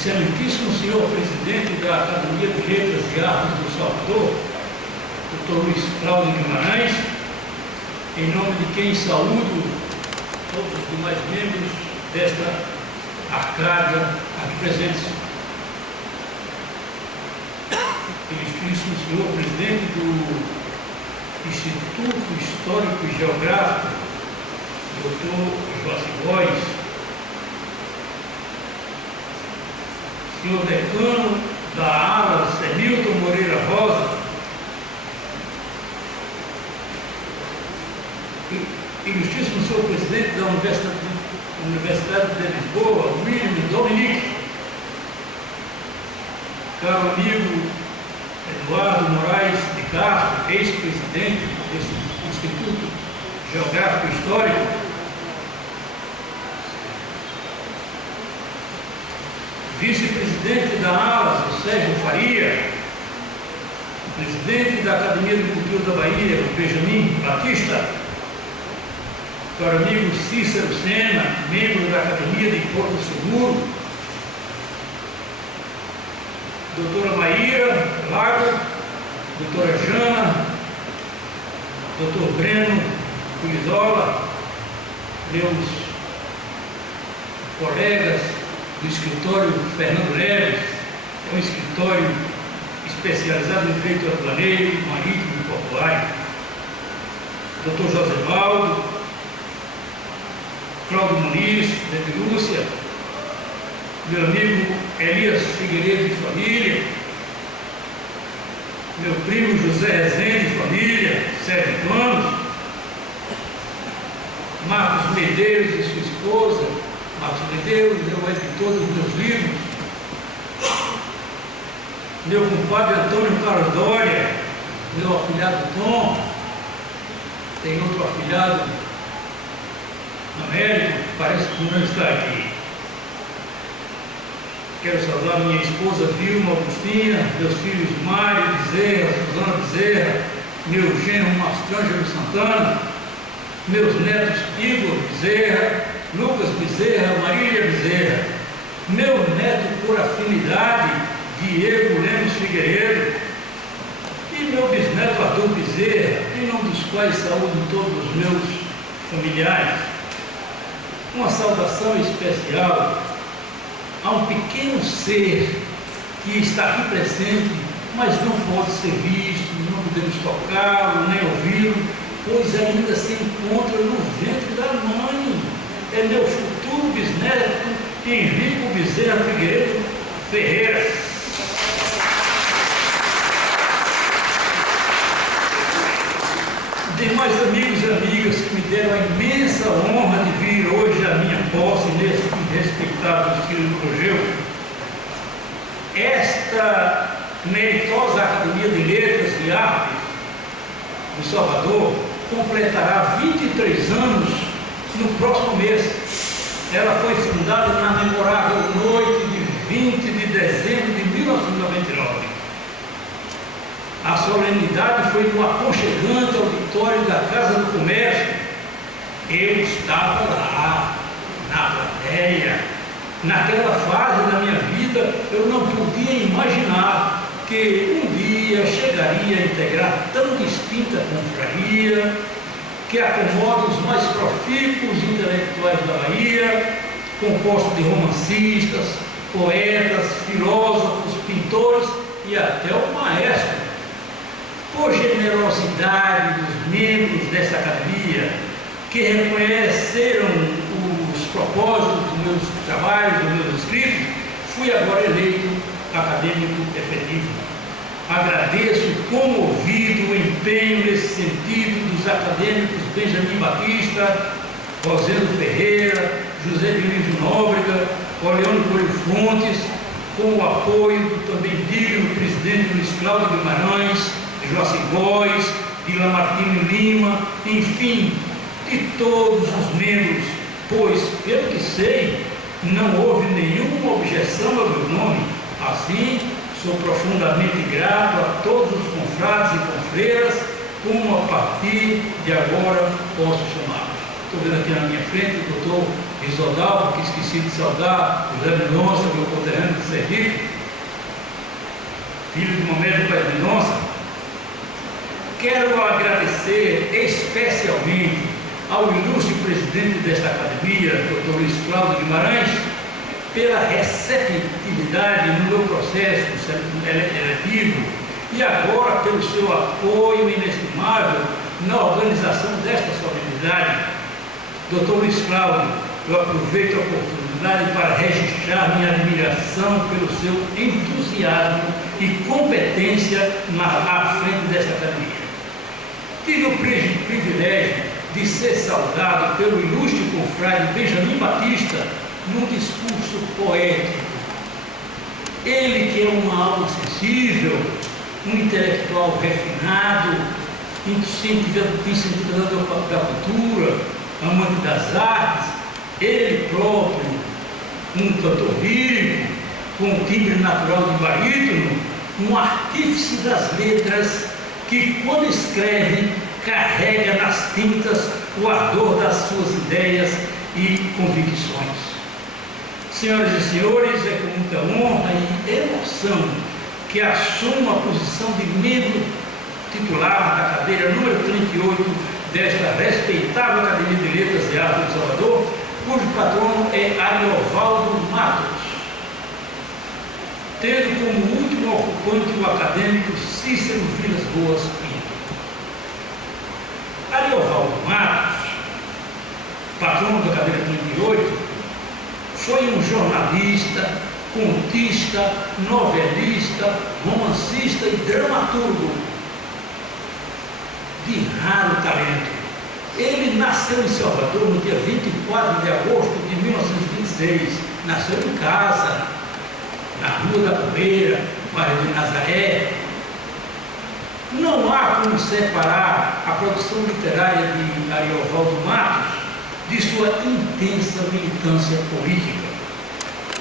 Excelentíssimo senhor presidente da Academia de Letras e Artes do Salvador, Dr. Luiz Cláudio Guimarães, em nome de quem saúdo todos os demais membros desta arcada aqui presentes. Ilustríssimo senhor presidente do Instituto Histórico e Geográfico, Dr. Joaci Góes, senhor decano da ALAS, Emilton Moreira Rosa, ilustríssimo senhor presidente da Universidade de Lisboa, William Dominique, caro amigo Eduardo Moraes de Castro, ex-presidente desse Instituto Geográfico e Histórico, vice-presidente da ALAS, Sérgio Faria, presidente da Academia de Cultura da Bahia, Benjamin Batista, caro amigo Cícero Sena, membro da Academia de Porto Seguro, doutora Maíra Lago, doutora Jana, doutor Breno Cuizola, meus colegas do escritório Fernando Leves, é um escritório especializado em direito aduaneiro, marítimo e portuário, doutor José Valdo, Cláudio Muniz, de Lúcia, meu amigo Elias Figueiredo de família, meu primo José Rezende de família, Sérgio Planos, Marcos Medeiros e sua esposa, Marcos Medeiros, é o editor dos meus livros, meu compadre Antônio Carlos Dória, meu afilhado Tom, tem outro afilhado Américo, parece que não está aqui. Quero saudar minha esposa Vilma Augustina, meus filhos Mário Bezerra, Suzana Bezerra, meu genro Mastrângelo Santana, meus netos Igor Bezerra, Lucas Bezerra, Marília Bezerra, meu neto por afinidade, Diego Lemos Figueiredo, e meu bisneto Arthur Bezerra, em nome dos quais saúdo todos os meus familiares. Uma saudação especial a um pequeno ser que está aqui presente, mas não pode ser visto, não podemos tocá-lo, nem ouvi-lo, pois ainda se encontra no ventre da mãe. É meu futuro bisneto, Henrico Bezerra Figueiredo Ferreira. Demais amigos e amigas que me deram a imensa honra de vir hoje à minha posse nesse respeitável estilo do Progeu, esta meritosa Academia de Letras e Artes do Salvador completará 23 anos no próximo mês. Ela foi fundada na memorável noite de 20 de dezembro de 1999. A solenidade foi no aconchegante auditório da Casa do Comércio. Eu estava lá, na plateia. Naquela fase da minha vida, eu não podia imaginar que um dia chegaria a integrar tão distinta confraria, que acomoda os mais profícuos intelectuais da Bahia, composto de romancistas, poetas, filósofos, pintores e até o maestro. Por generosidade dos membros desta academia, que reconheceram os propósitos dos meus trabalhos, dos meus escritos, fui agora eleito acadêmico efetivo. Agradeço comovido o empenho nesse sentido dos acadêmicos Benjamin Batista, Rosendo Ferreira, José Dionísio Nóbrega, Oleano Coelho Fontes, com o apoio do também digno presidente Luiz Cláudio Guimarães, Joaci Góes, de Lamartine Lima, enfim, de todos os membros, pois, pelo que sei, não houve nenhuma objeção ao meu nome. Assim, sou profundamente grato a todos os confrades e confreiras, como a partir de agora posso chamá-los. Estou vendo aqui na minha frente o doutor Risodalvo, que esqueci de saudar, José Mendonça, meu conterrâneo de Sergipe, filho de Momento Pai Mendonça. Quero agradecer especialmente ao ilustre presidente desta academia, Dr. Luiz Cláudio Guimarães, pela receptividade no meu processo eletivo e agora pelo seu apoio inestimável na organização desta solenidade. Dr. Luiz Cláudio, eu aproveito a oportunidade para registrar minha admiração pelo seu entusiasmo e competência à frente desta academia. Tive o privilégio de ser saudado pelo ilustre confrade Benjamin Batista num discurso poético. Ele que é uma alma sensível, um intelectual refinado, incentivador da cultura, amante das artes, ele próprio, um cantor lírico, com um timbre natural de barítono, um artífice das letras que, quando escreve, carrega nas tintas o ardor das suas ideias e convicções. Senhoras e senhores, é com muita honra e emoção que assumo a posição de membro titular da cadeira número 38 desta respeitável Academia de Letras e Artes de Salvador, cujo patrono é Ariovaldo Matos, tendo como último ocupante o acadêmico Cícero Vilas Boas Pinto. Ariovaldo Matos, patrono da cadeira 38, foi um jornalista, contista, novelista, romancista e dramaturgo de raro talento. Ele nasceu em Salvador no dia 24 de agosto de 1926. Nasceu em casa, na Rua da Poeira, bairro de Nazaré. Não há como separar a produção literária de Ariovaldo Matos de sua intensa militância política.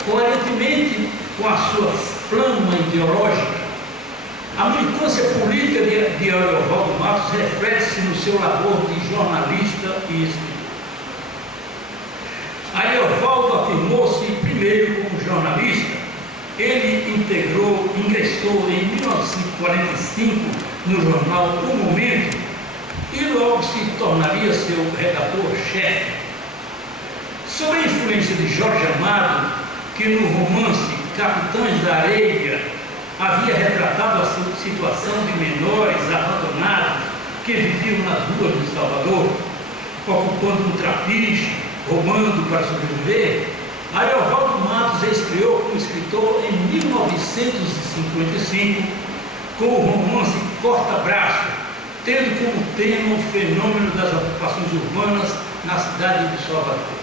Coerentemente com a sua flama ideológica, a militância política de Ariovaldo Matos reflete-se no seu labor de jornalista e escritor. Ariovaldo afirmou-se primeiro como jornalista. Ele ingressou em 1945 no jornal O Momento e logo se tornaria seu redator-chefe. Sob a influência de Jorge Amado, que no romance Capitães da Areia havia retratado a situação de menores abandonados que viviam nas ruas de Salvador, ocupando um trapiche, roubando para sobreviver, Ariovaldo Matos estreou como escritor em 1955 com o romance Corta-Braço, tendo como tema o fenômeno das ocupações urbanas na cidade de Salvador.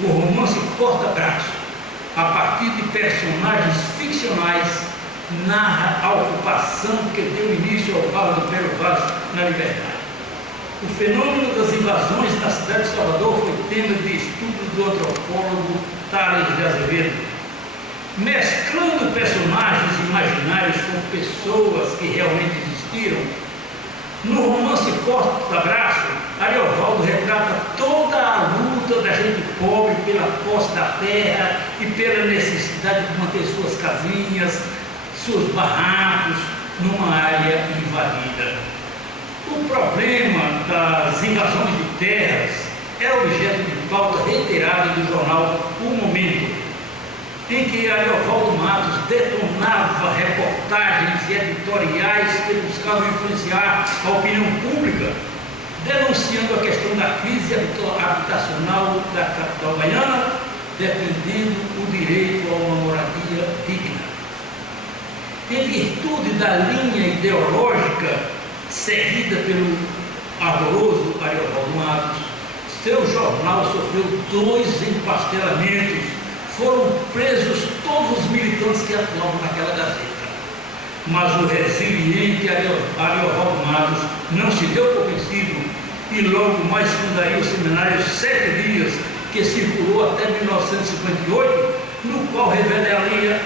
O romance Corta-Braço, a partir de personagens ficcionais, narra a ocupação que deu início ao Vale do Pero Vaz na Liberdade. O fenômeno das invasões na cidade de Salvador foi tema de estudo do antropólogo Tales de Azevedo. Mesclando personagens imaginários com pessoas que realmente existiram, no romance Corta-Braço, Ariovaldo retrata toda a luta da gente pobre pela posse da terra e pela necessidade de manter suas casinhas, seus barracos numa área invadida. O problema das invasões de terras é objeto de pauta reiterada do jornal O Momento, em que Ariovaldo Matos detonava reportagens e editoriais que buscavam influenciar a opinião pública, denunciando a questão da crise habitacional da capital baiana, defendendo o direito a uma moradia digna. Em virtude da linha ideológica seguida pelo ardoroso Ariovaldo Matos, seu jornal sofreu 2 empastelamentos. Foram presos todos os militantes que atuavam naquela gazeta. Mas o resiliente Ariovaldo Matos não se deu por vencido e logo mais fundaria o seminário 7 Dias, que circulou até 1958, no qual revelaria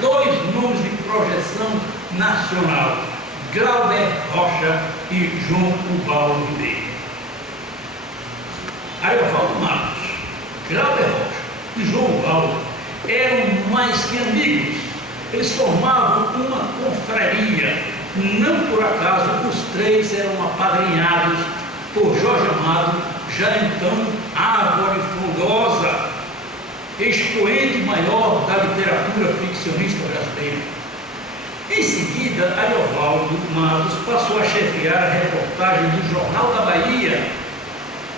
2 nomes de projeção nacional: Glauber Rocha e João Ubaldo Ribeiro. Ariovaldo Matos Glauber Rocha e João Paulo eram mais que amigos. Eles formavam uma confraria. Não por acaso os três eram apadrinhados por Jorge Amado, já então árvore frondosa, expoente maior da literatura ficcionista brasileira. Em seguida, Ariovaldo Matos passou a chefiar a reportagem do Jornal da Bahia,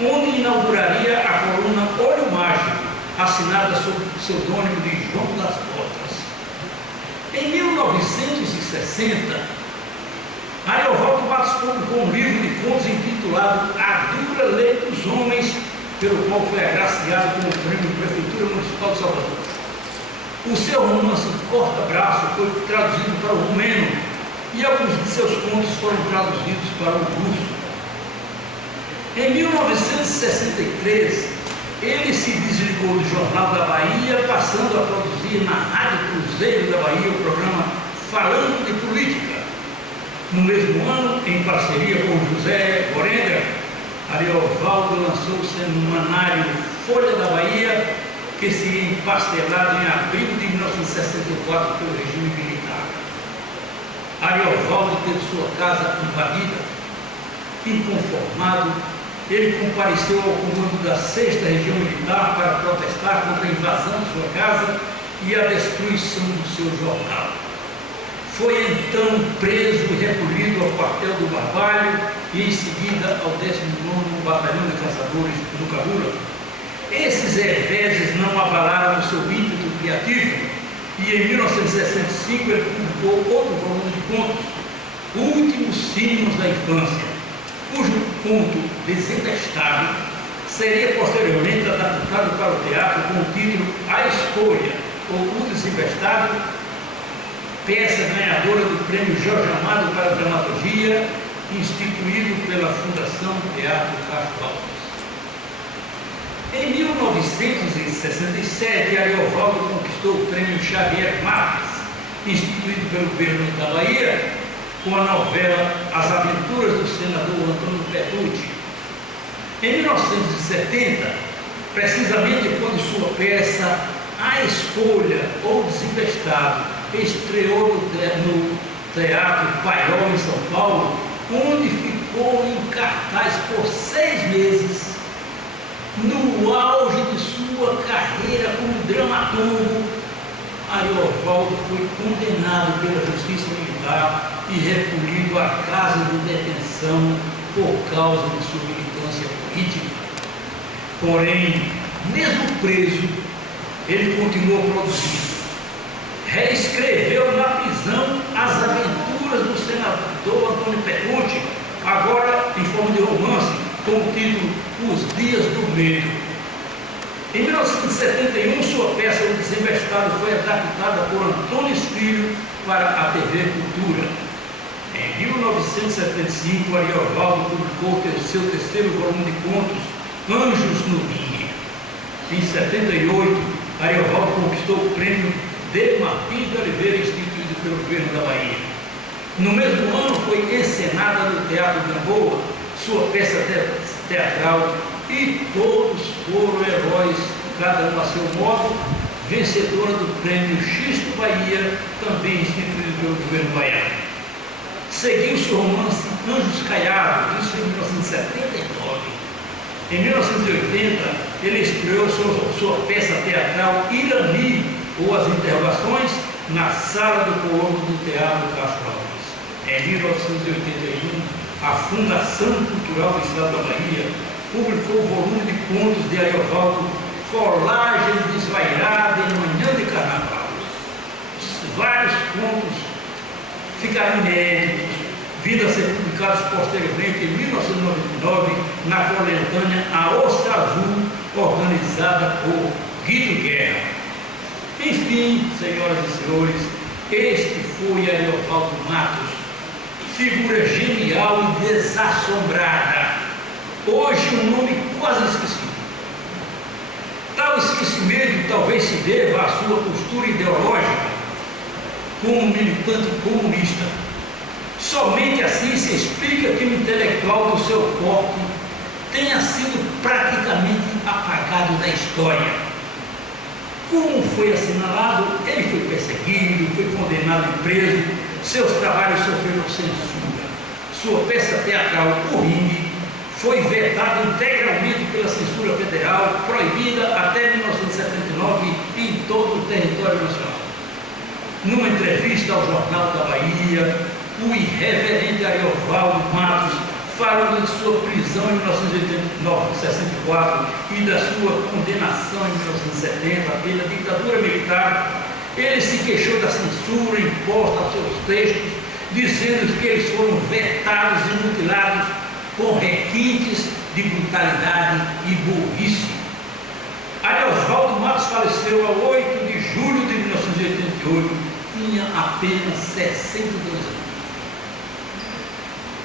onde inauguraria a coluna Olho Mágico, assinada sob o pseudônimo de João das Botas. Em 1960, Ariovaldo Matos publicou um livro de contos intitulado A Dura Lei dos Homens, pelo qual foi agraciado com o prêmio da Prefeitura Municipal de Salvador. O seu romance Corta-Braço foi traduzido para o romeno e alguns de seus contos foram traduzidos para o russo. Em 1963, ele se desligou do Jornal da Bahia, passando a produzir na Rádio Cruzeiro da Bahia o programa Falando de Política. No mesmo ano, em parceria com José Gorenga, Ariovaldo lançou o semanário Folha da Bahia, que seria empastelado em abril de 1964 pelo regime militar. Ariovaldo teve sua casa invadida. Inconformado, ele compareceu ao comando da 6ª Região Militar para protestar contra a invasão de sua casa e a destruição do seu jornal. Foi então preso e recolhido ao quartel do Barbalho e em seguida ao 19º Batalhão de Caçadores do Cabula. Esses reveses não abalaram o seu ímpeto criativo e em 1965 ele publicou outro volume de contos, Últimos Sinos da Infância, cujo conto Desempestado seria posteriormente adaptado para o teatro com o título A Escolha, ou O Desempestado, peça ganhadora do prêmio Jorge Amado para Dramaturgia, instituído pela Fundação Teatro Castro Alves. Em 1967, Ariovaldo conquistou o prêmio Xavier Marques, instituído pelo governo da Bahia, com a novela As Aventuras do Senador Antônio Petrucci. Em 1970, precisamente quando sua peça A Escolha ou Desempestado estreou no Teatro Paiol em São Paulo, onde ficou em cartaz por 6 meses, no auge de sua carreira como dramaturgo, Ariovaldo foi condenado pela Justiça Militar e recolhido à casa de detenção por causa de sua militância política. Porém, mesmo preso, ele continuou produzindo. Reescreveu na prisão As Aventuras do Senador Antônio Petrucci, agora em forma de romance, com o título Os Dias do Medo. Em 1971, sua peça O Desempestado foi adaptada por Antônio Filho para a TV Cultura. Em 1975, Ariovaldo publicou seu terceiro volume de contos, Anjos no Ringue. Em 78, Ariovaldo conquistou o prêmio de Martins de Oliveira, instituído pelo governo da Bahia. No mesmo ano, foi encenada no Teatro Gamboa sua peça teatral e todos foram heróis, cada um a seu modo, vencedora do prêmio Xisto Bahia, também instituído pelo governo baiano. Seguiu seu romance Anjos Caiados, isso em 1979. Em 1980, ele estreou sua peça teatral Irani, ou As Interrogações, na Sala do Colono do Teatro Castro Alves. Em 1981, a Fundação Cultural do Estado da Bahia publicou o volume de contos de Ariovaldo, Colagem Desvairada em Manhã de Carnaval. Vários contos ficaram inéditos, vindo a ser publicados posteriormente em 1999 na coletânea A Ostra Azul, organizada por Guido Guerra. Enfim, senhoras e senhores, este foi Ariovaldo Matos, figura genial e desassombrada, hoje um nome quase esquecido. Tal esquecimento talvez se deva à sua postura ideológica como militante comunista. Somente assim se explica que o intelectual do seu porte tenha sido praticamente apagado da história. Como foi assinalado, ele foi perseguido, foi condenado e preso, seus trabalhos sofreram censura. Sua peça teatral, O Ringue, foi vetada integralmente pela censura federal, proibida até 1979 em todo o território nacional. Numa entrevista ao Jornal da Bahia, o irreverente Ariovaldo Matos, falando de sua prisão em 1964 e da sua condenação em 1970 pela ditadura militar, ele se queixou da censura imposta aos seus textos, dizendo que eles foram vetados e mutilados com requintes de brutalidade e burrice. Ariovaldo Matos faleceu a 8 de julho de 1988, tinha apenas 62 anos.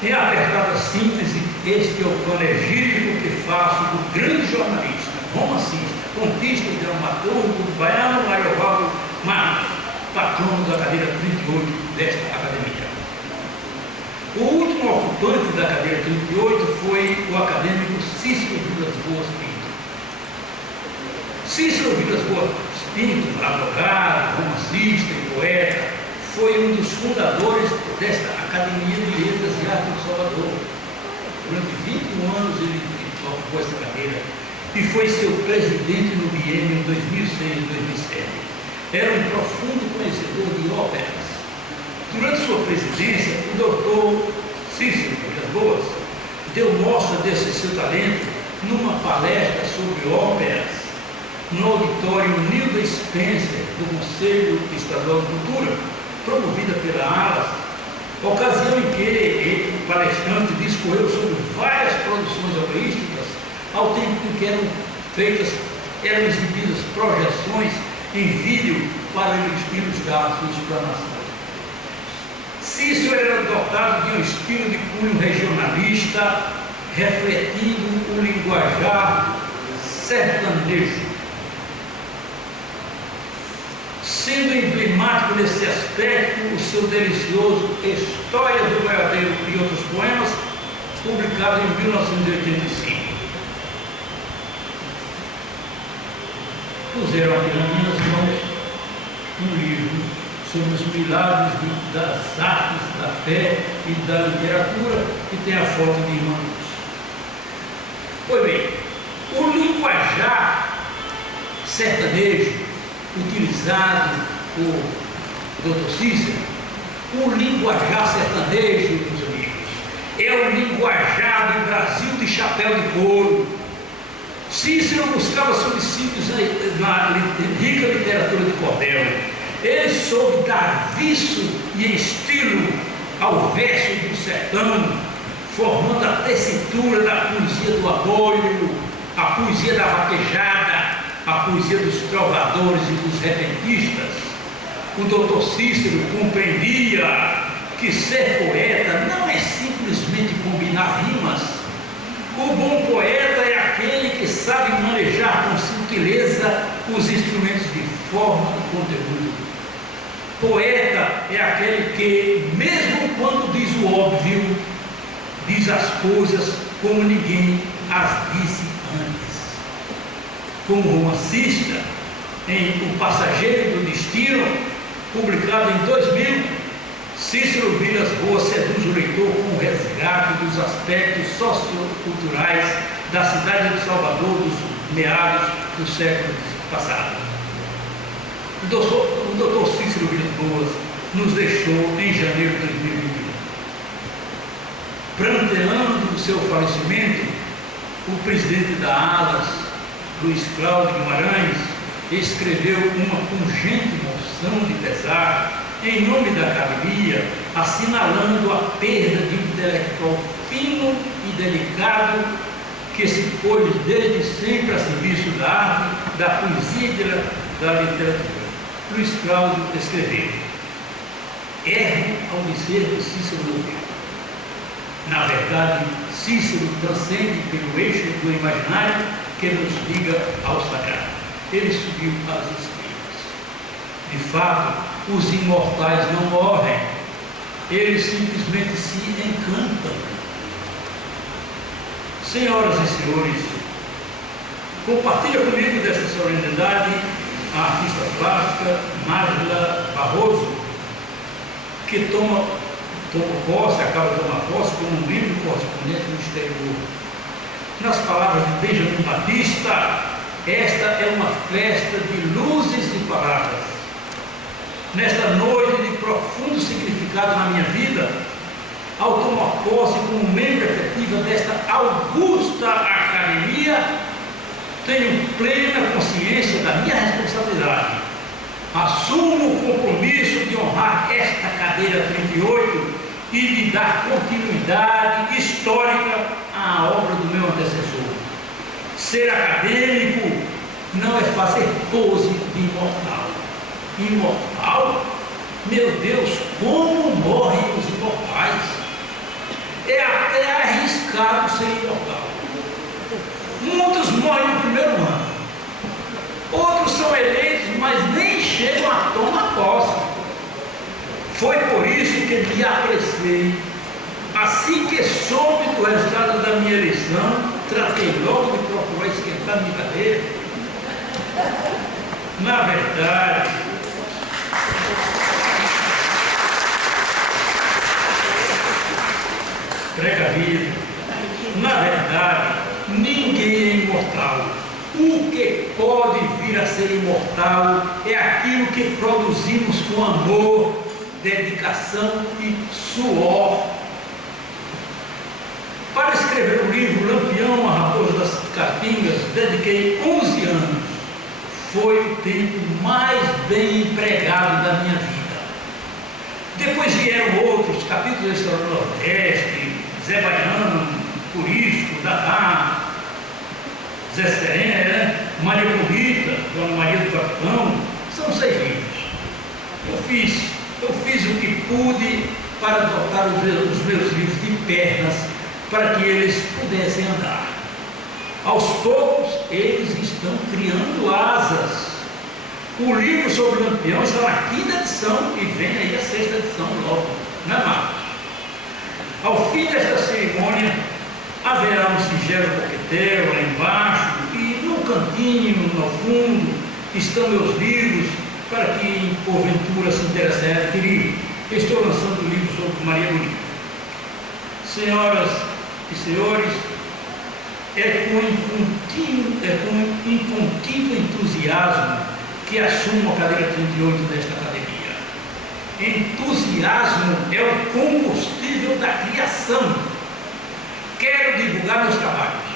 Em apertada síntese, este é o panegírico que faço do grande jornalista, romancista, contista e dramaturgo baiano Ariovaldo Matos, patrono da cadeira 38 desta academia. O último ocupante da cadeira 38 foi o acadêmico Cícero Vilas Boas Pinto. Cícero Vilas Boas Pinto, advogado, romancista e poeta, foi um dos fundadores desta Academia de Letras e Artes de Salvador. Durante 21 anos ele ocupou essa cadeira e foi seu presidente no biênio 2006-2007. Era um profundo conhecedor de óperas. Durante sua presidência, o doutor Cícero Vilas Boas deu mostra desse seu talento numa palestra sobre óperas no auditório Nilda Spencer do Conselho Estadual de Cultura, promovida pela ALAS, ocasião em que o palestrante discorreu sobre várias produções operísticas, ao tempo em que eram exibidas projeções em vídeo para ilustrar sua explanação. Cícero era dotado de um estilo de cunho regionalista, refletindo o linguajar sertanejo. Sendo emblemático nesse aspecto o seu delicioso História do Boiadeiro e Outros Poemas, publicado em 1985. Puseram aqui nas minhas mãos um livro sobre os milagres das artes, da fé e da literatura, que tem a foto de Irmã Luz. Pois bem, o linguajar sertanejo utilizado por Dr. Cícero, o linguajar sertanejo, meus amigos, é o linguajar do Brasil de chapéu de couro. Cícero buscava subsídios na rica literatura de cordel. Ele soube dar viço e estilo ao verso do sertão, formando a tessitura da poesia do aboio, a poesia da vaquejada, a poesia dos trovadores e dos repentistas. O doutor Cícero compreendia que ser poeta não é simplesmente combinar rimas. O bom poeta é aquele que sabe manejar com sutileza os instrumentos de forma e conteúdo. Poeta é aquele que, mesmo quando diz o óbvio, diz as coisas como ninguém as disse antes. Como romancista, em O Passageiro do Destino, publicado em 2000, Cícero Vilas Boas seduz o leitor com o resgate dos aspectos socioculturais da cidade de Salvador dos meados do século passado. O doutor Cícero Vilas Boas nos deixou em janeiro de 2021. Pranteando o seu falecimento, o presidente da ALAS, Luiz Cláudio Guimarães, escreveu uma pungente moção de pesar em nome da academia, assinalando a perda de um intelectual fino e delicado que se pôs desde sempre a serviço da arte, da poesia e da literatura. Luiz Cláudio escreveu: erro ao dizer que Cícero morreu. Na verdade, Cícero transcende pelo eixo do imaginário que nos liga ao sagrado. Ele subiu às estrelas. De fato, os imortais não morrem, eles simplesmente se encantam. Senhoras e senhores, Compartilha comigo dessa solenidade a artista plástica Magla Barroso, que toma posse, acaba de tomar posse como um livro correspondente no exterior. Nas palavras de Benjamin Batista, esta é uma festa de luzes e palavras. Nesta noite de profundo significado na minha vida, ao tomar posse como membro efetivo desta augusta academia, tenho plena consciência da minha responsabilidade. Assumo o compromisso de honrar esta cadeira 38 e de dar continuidade histórica à obra do meu antecessor. Ser acadêmico não é fazer pose de imortal. Imortal? Meu Deus, como morrem os imortais? É até arriscado ser imortal. Muitos morrem no primeiro ano. Outros são eleitos, mas nem chegam a tomar posse. Foi por isso que me apressei. Assim que soube do resultado da minha eleição, tratei logo de procurar esquentar minha cadeira. Na verdade, precavido, ninguém é imortal. O que pode vir a ser imortal é aquilo que produzimos com amor, dedicação e suor. Para escrever o livro Lampião, a Raposa das Caatingas, dediquei 11 anos. Foi o tempo mais bem empregado da minha vida. Depois vieram outros capítulos da história do Nordeste, Zé Baiano, Purístico, Dadá, Zé Serena, Maria Bonita, Dona Maria do Capitão. São 6 livros. Eu fiz o que pude para dotar os meus livros de pernas, para que eles pudessem andar. Aos poucos, eles estão criando asas. O livro sobre o Lampião está na 5ª edição e vem aí a 6ª edição logo, não é, Marcos? Ao fim desta cerimônia, haverá um singelo coquetel lá embaixo e no cantinho, no fundo, estão meus livros para quem porventura se interessar em adquirir. Estou lançando um livro sobre Maria Bonita. Senhoras e senhores, é com incontínuo entusiasmo que assumo a cadeira 38 desta academia. Entusiasmo é o combustível da criação. Quero divulgar meus trabalhos.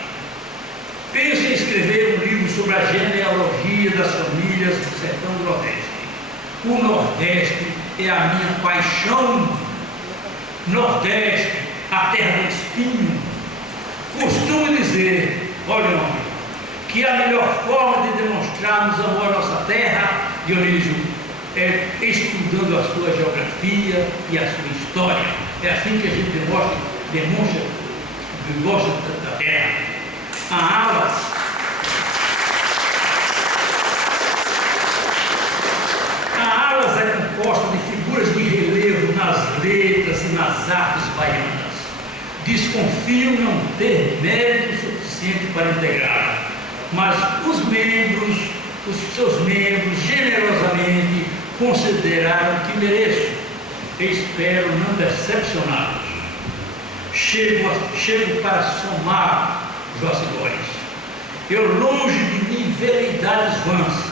Penso em escrever um livro sobre a genealogia das famílias do sertão do Nordeste. O Nordeste é a minha paixão. Nordeste, a terra do espinho. Costumo dizer, olha, meu amigo, que a melhor forma de demonstrarmos amor à nossa terra, Dionísio, é estudando a sua geografia e a sua história. É assim que a gente demonstra que gosta da terra. A Alas é composta de figuras de relevo nas letras e nas artes baianas. Desconfio não ter mérito suficiente para integrar, mas os seus membros, generosamente consideraram que mereço. Espero não decepcioná-los. Chego para somar, Joaci Góes. Eu, longe de mim, veleidades vãs.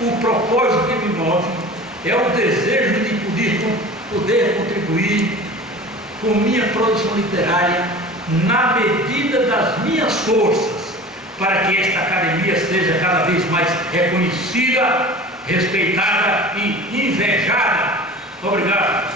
O propósito que me move é o desejo de poder contribuir com minha produção literária na medida das minhas forças, para que esta academia seja cada vez mais reconhecida, respeitada e invejada. Obrigado.